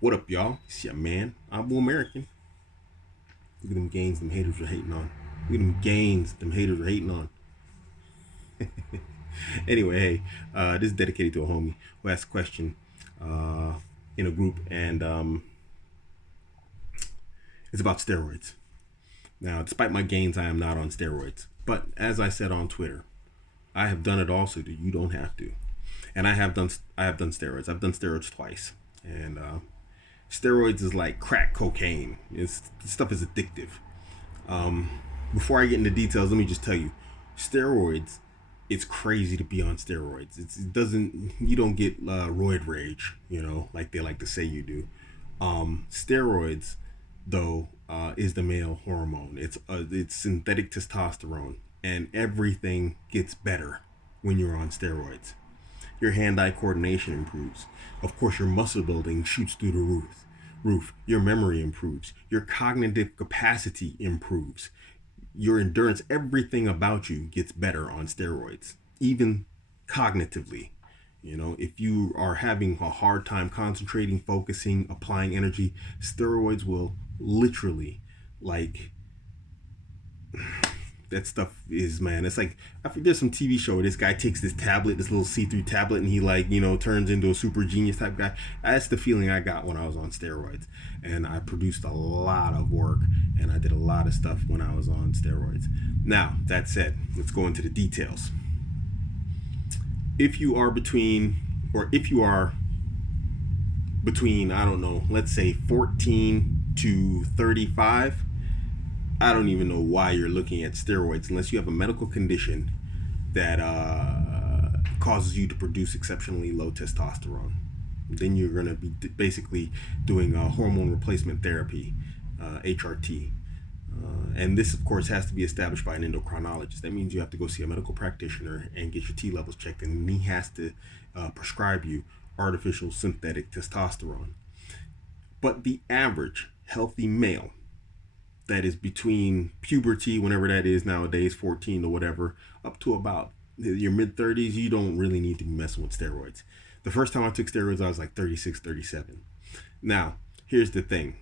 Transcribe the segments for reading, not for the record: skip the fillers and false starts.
What up, y'all? It's your man, Abuamerican. Look at them gains them haters are hating on. Look at them gains them haters are hating on. Anyway, hey, this is dedicated to a homie who asked a question uh, in a group, and it's about steroids. Now, despite my gains, I am not on steroids. But as I said on Twitter, I have done it also. That you don't have to. And I have done steroids. I've done steroids twice, and steroids is like crack cocaine. This stuff is addictive. Before I get into details, let me just tell you, steroids. It's crazy to be on steroids. It doesn't. You don't get roid rage, like they like to say you do. Steroids, though, is the male hormone. It's synthetic testosterone, and everything gets better when you're on steroids. Your hand-eye coordination improves. Of course, your muscle building shoots through the roof. Your memory improves. Your cognitive capacity improves. Your endurance, everything about you gets better on steroids, even cognitively. If you are having a hard time concentrating, focusing, applying energy, steroids will literally, like, that stuff is, man. It's like, I think there's some TV show where this guy takes this tablet, this little see-through tablet, and he, like, turns into a super genius type guy. That's the feeling I got when I was on steroids. And I produced a lot of work, and I did a lot of stuff when I was on steroids. Now, that said, let's go into the details. If you are between, I don't know, let's say 14 to 35, I don't even know why you're looking at steroids unless you have a medical condition that causes you to produce exceptionally low testosterone. Then you're going to be basically doing hormone replacement therapy, HRT. And this, of course, has to be established by an endocrinologist. That means you have to go see a medical practitioner and get your T levels checked, and he has to prescribe you artificial synthetic testosterone. But the average healthy male that is between puberty, whenever that is nowadays, 14 or whatever, up to about your mid 30s, you don't really need to be messing with steroids. The first time I took steroids, I was like 36, 37. Now, here's the thing.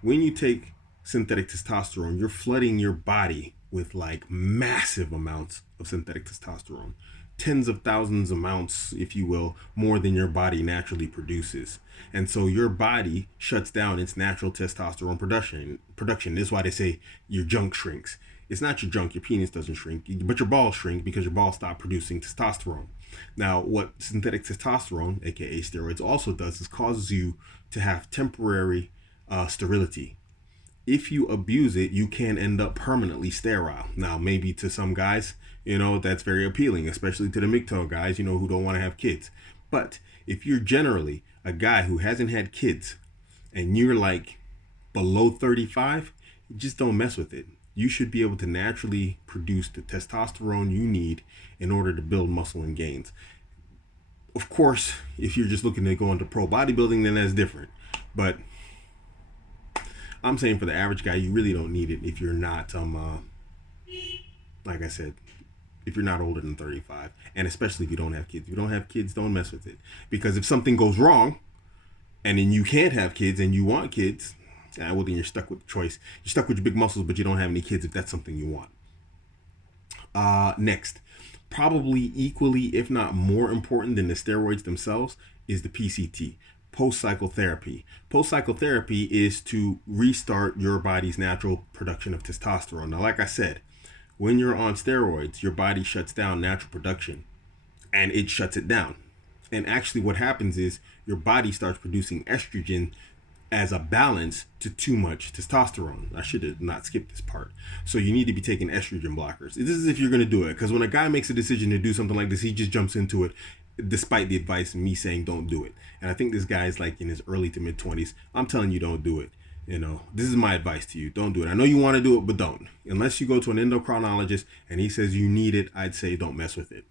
When you take synthetic testosterone, you're flooding your body with like massive amounts of synthetic testosterone. Tens of thousands of amounts, if you will, more than your body naturally produces. And so your body shuts down its natural testosterone production. This is why they say your junk shrinks. It's not your junk, your penis doesn't shrink, but your balls shrink because your balls stop producing testosterone. Now, what synthetic testosterone, aka steroids, also does is causes you to have temporary sterility. If you abuse it, you can end up permanently sterile. Now, maybe to some guys, that's very appealing, especially to the MGTOW guys, who don't want to have kids. But if you're generally a guy who hasn't had kids and you're like below 35, just don't mess with it. You should be able to naturally produce the testosterone you need in order to build muscle and gains. Of course, if you're just looking to go into pro bodybuilding, then that's different. But I'm saying for the average guy, you really don't need it if you're not, like I said, if you're not older than 35, and especially if you don't have kids. If you don't have kids, don't mess with it. Because if something goes wrong, and then you can't have kids and you want kids, well, then you're stuck with the choice. You're stuck with your big muscles, but you don't have any kids if that's something you want. Next, probably equally, if not more important than the steroids themselves, is the PCT. Post-cycle therapy. Post-cycle therapy is to restart your body's natural production of testosterone. Now, like I said, when you're on steroids, your body shuts down natural production and it shuts it down. And actually what happens is your body starts producing estrogen as a balance to too much testosterone. I should have not skipped this part. So you need to be taking estrogen blockers. This is if you're going to do it. Because when a guy makes a decision to do something like this, he just jumps into it despite the advice of me saying don't do it. And I think this guy is like in his early to mid 20s. I'm telling you, don't do it. This is my advice to you. Don't do it. I know you want to do it, but don't. Unless you go to an endocrinologist and he says you need it, I'd say don't mess with it.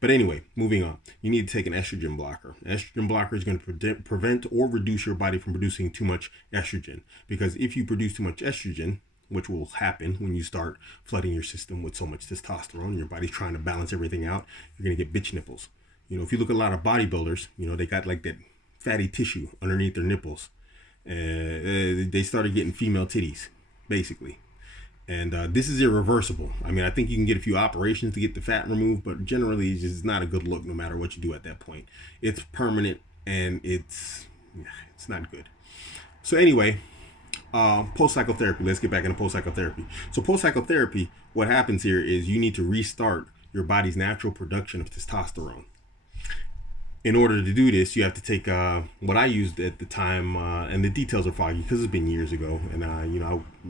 But anyway, moving on. You need to take an estrogen blocker. An estrogen blocker is going to prevent or reduce your body from producing too much estrogen. Because if you produce too much estrogen, which will happen when you start flooding your system with so much testosterone, your body's trying to balance everything out, you're going to get bitch nipples. If you look at a lot of bodybuilders, they got like that fatty tissue underneath their nipples. They started getting female titties, basically. And this is irreversible. I mean, I think you can get a few operations to get the fat removed, but generally it's just not a good look no matter what you do at that point. It's permanent and it's not good. So anyway, post psychotherapy. Let's get back into post psychotherapy. So post psychotherapy, what happens here is you need to restart your body's natural production of testosterone. In order to do this, you have to take what I used at the time, and the details are foggy because it's been years ago. And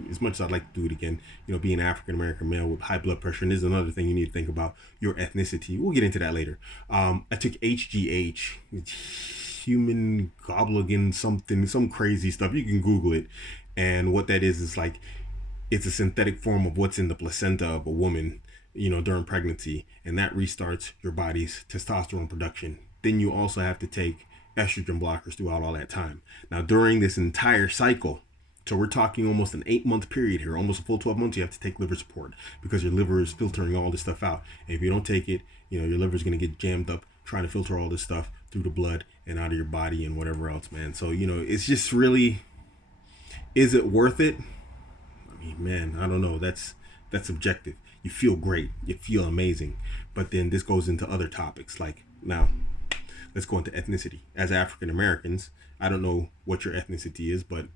as much as I'd like to do it again, being an African American male with high blood pressure, and this is another thing you need to think about: your ethnicity. We'll get into that later. I took HGH, human globulin something, some crazy stuff. You can Google it, and what that is like it's a synthetic form of what's in the placenta of a woman, during pregnancy, and that restarts your body's testosterone production. Then you also have to take estrogen blockers throughout all that time. Now, during this entire cycle, so we're talking almost an 8-month period here, almost a full 12 months, you have to take liver support because your liver is filtering all this stuff out. And if you don't take it, your liver is going to get jammed up trying to filter all this stuff through the blood and out of your body and whatever else, man. So, it's just really, is it worth it? I mean, man, I don't know. That's subjective. You feel great. You feel amazing. But then this goes into other topics like, now, let's go into ethnicity. As African Americans, I don't know what your ethnicity is, but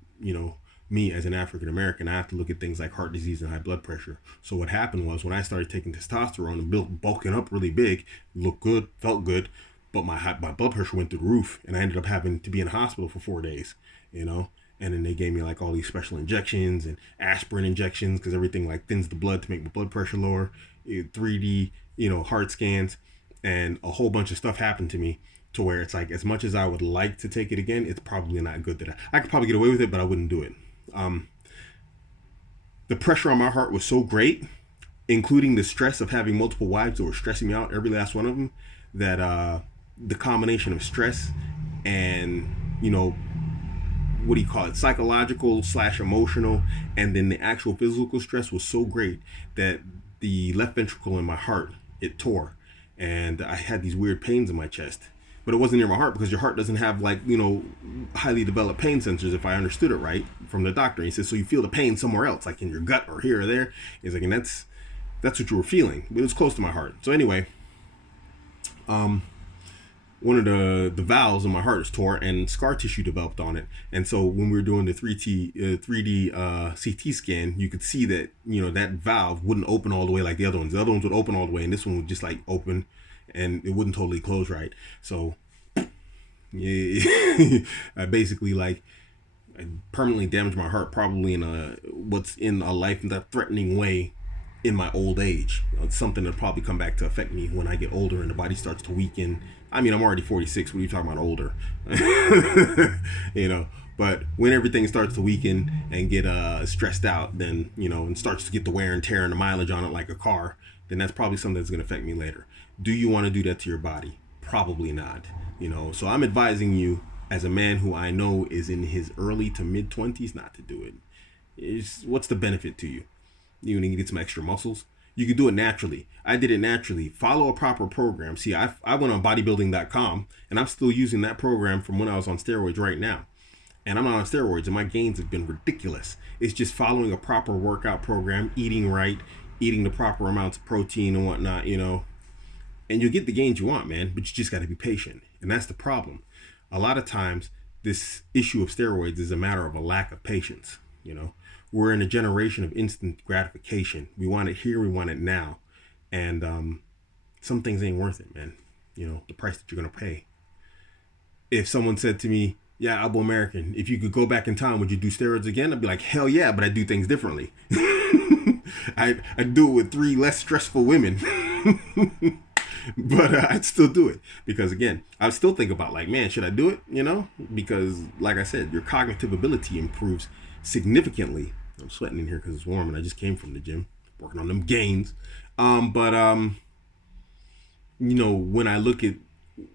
me as an African American, I have to look at things like heart disease and high blood pressure. So what happened was when I started taking testosterone and bulking up really big, looked good, felt good, but my blood pressure went through the roof, and I ended up having to be in the hospital for 4 days. And then they gave me like all these special injections and aspirin injections because everything like thins the blood to make my blood pressure lower. 3D, heart scans, and a whole bunch of stuff happened to me. To where it's like, as much as I would like to take it again, it's probably not good that I could probably get away with it, but I wouldn't do it. The pressure on my heart was so great, including the stress of having multiple wives that were stressing me out, every last one of them, that the combination of stress and, what do you call it, psychological / emotional, and then the actual physical stress was so great that the left ventricle in my heart, it tore. And I had these weird pains in my chest. But it wasn't near my heart because your heart doesn't have highly developed pain sensors, if I understood it right from the doctor. He says, so you feel the pain somewhere else, like in your gut or here or there. He's like, and that's what you were feeling. But it was close to my heart. So anyway, one of the valves in my heart is tore and scar tissue developed on it. And so when we were doing the 3D CT scan, you could see that, that valve wouldn't open all the way like the other ones. The other ones would open all the way, and this one would just like open and it wouldn't totally close right. So yeah, I basically I permanently damaged my heart, probably in a life-threatening way in my old age. It's something that'll probably come back to affect me when I get older and the body starts to weaken. I mean, I'm already 46. What are you talking about older? But when everything starts to weaken and get stressed out, then, and starts to get the wear and tear and the mileage on it like a car, then that's probably something that's going to affect me later. Do you want to do that to your body? Probably not. So I'm advising you as a man who I know is in his early to mid 20s not to do it. What's the benefit to you? You need to get some extra muscles. You can do it naturally. I did it naturally. Follow a proper program. See, I went on bodybuilding.com and I'm still using that program from when I was on steroids right now. And I'm not on steroids and my gains have been ridiculous. It's just following a proper workout program, eating right, eating the proper amounts of protein and whatnot, and you'll get the gains you want, man, but you just got to be patient. And that's the problem. A lot of times this issue of steroids is a matter of a lack of patience. We're in a generation of instant gratification. We want it here, we want it now. And some things ain't worth it, man. The price that you're going to pay. If someone said to me, yeah, Abuamerican, if you could go back in time, would you do steroids again? I'd be like, hell yeah, but I do things differently. I do it with 3 less stressful women. But I'd still do it because, again, I still think about man, should I do it? Because like I said, your cognitive ability improves significantly. I'm sweating in here because it's warm and I just came from the gym working on them gains. But when I look at,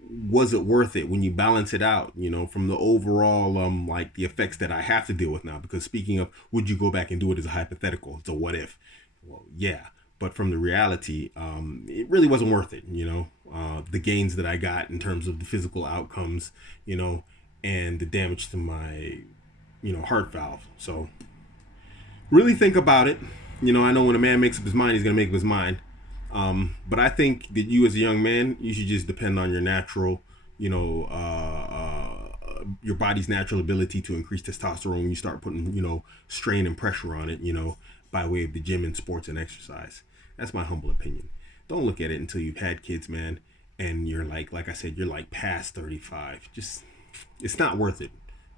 was it worth it when you balance it out, from the overall, the effects that I have to deal with now, because speaking of, would you go back and do it as a hypothetical? It's a what if? Well, yeah. But from the reality, it really wasn't worth it, the gains that I got in terms of the physical outcomes, and the damage to my, heart valve. So really think about it. I know when a man makes up his mind, he's gonna make up his mind. But I think that you, as a young man, you should just depend on your natural, your body's natural ability to increase testosterone when you start putting, strain and pressure on it, by way of the gym and sports and exercise. That's my humble opinion. Don't look at it until you've had kids, man, and you're like I said, you're like past 35. Just, it's not worth it.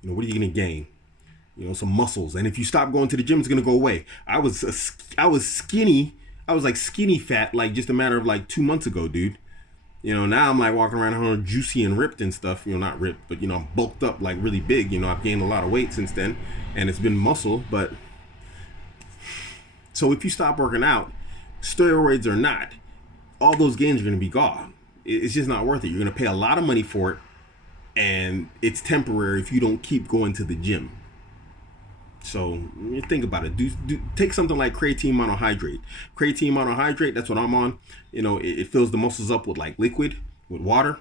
What are you gonna gain? Some muscles, and if you stop going to the gym, it's gonna go away. I was skinny. I was like skinny fat, like just a matter of like 2 months ago, dude. Now I'm like walking around all juicy and ripped and stuff. Not ripped, but I'm bulked up like really big. I've gained a lot of weight since then, and it's been muscle. But so if you stop working out, steroids or not, all those gains are gonna be gone. It's just not worth it. You're gonna pay a lot of money for it, and it's temporary if you don't keep going to the gym. So think about it. Take something like creatine monohydrate. Creatine monohydrate, that's what I'm on. It fills the muscles up with like liquid water,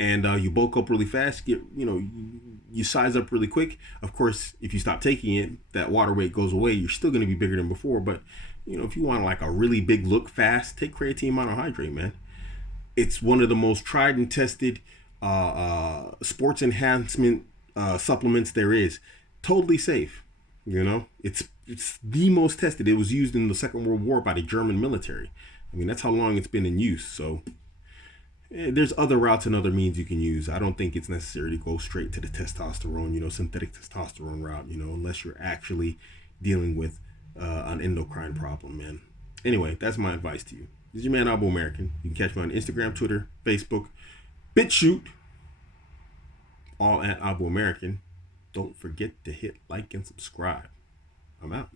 and you bulk up really fast. You size up really quick. Of course, if you stop taking it, that water weight goes away. You're still going to be bigger than before. But if you want like a really big look fast, take creatine monohydrate, man. It's one of the most tried and tested sports enhancement supplements there is. Totally safe. It's the most tested. It was used in the Second World War by the German military. That's how long it's been in use. So there's other routes and other means you can use. I don't think it's necessary to go straight to the testosterone, synthetic testosterone route, unless you're actually dealing with an endocrine problem, man. Anyway, that's my advice to you. This is your man, Abuamerican. You can catch me on Instagram, Twitter, Facebook, BitChute, all at Abuamerican. Don't forget to hit like and subscribe. I'm out.